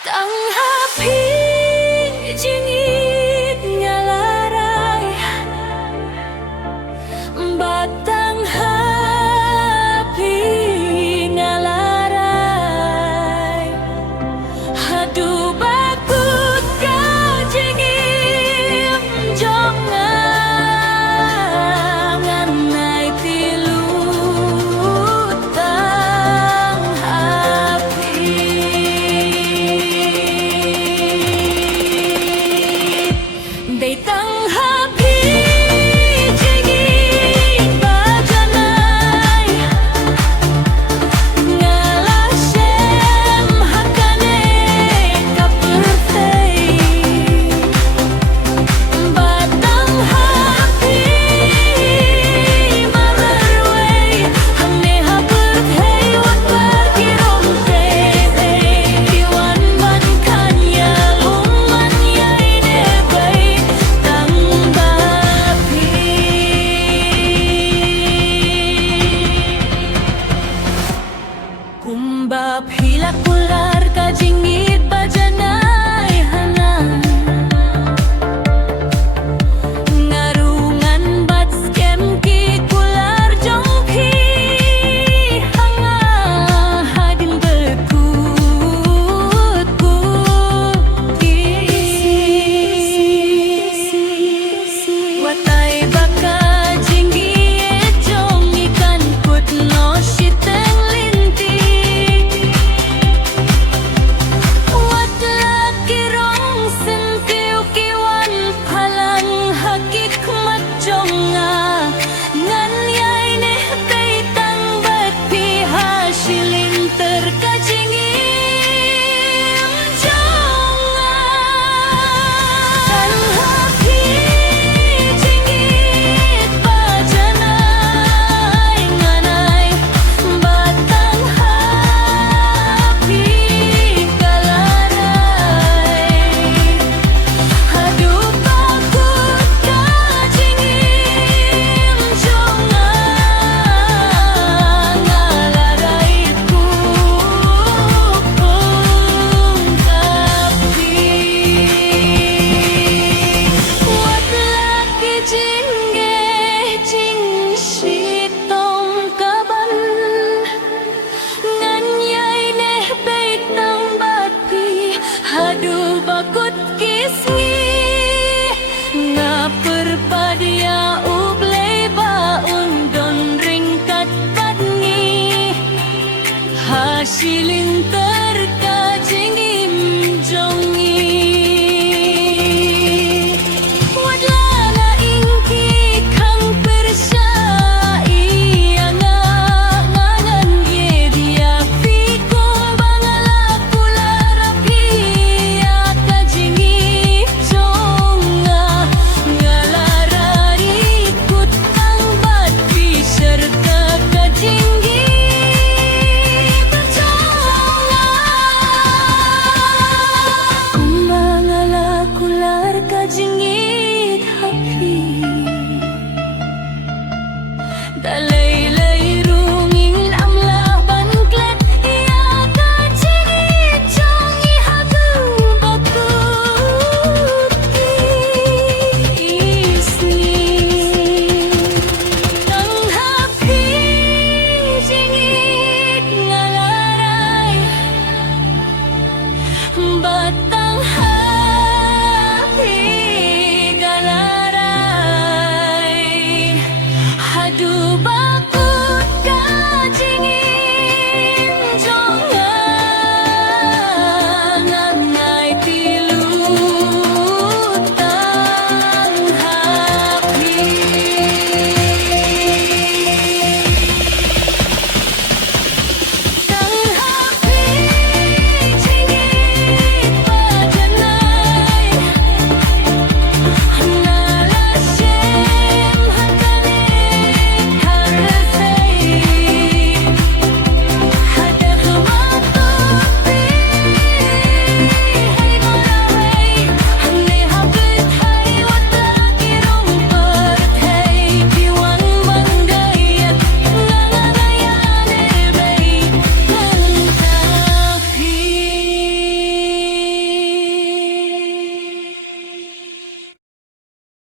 Tang happy jingit ngalaray batang happy ngalaray hadu bakut ka jingim jongangan nai tilu tang happy Day tang happy jingit bajanay ngalasem hakane ka birthday batang happy mararway hane ha birthday wat berkirong tebe iwan ban kanya luman yay nebay tang bapi kumbab hilak ular ka jingit bajanay hanan ngarungan bat skem ki kular jongki hanga hadin bekut kuki watai baka jingit jong ikan kut no shiteng linti wat laki rong sentiu kiwan palang hakik mat jonga ngan yai neh peitang bat piha shilin terkajingim jonga tan happy jingit bajanay nganay batang happy kalaray hadu bakut ka jingim jonga ngalaray kukung kapi wat laki jingge jing sitong kaban ngan yai neh peitang bat pi hadu bakut kismi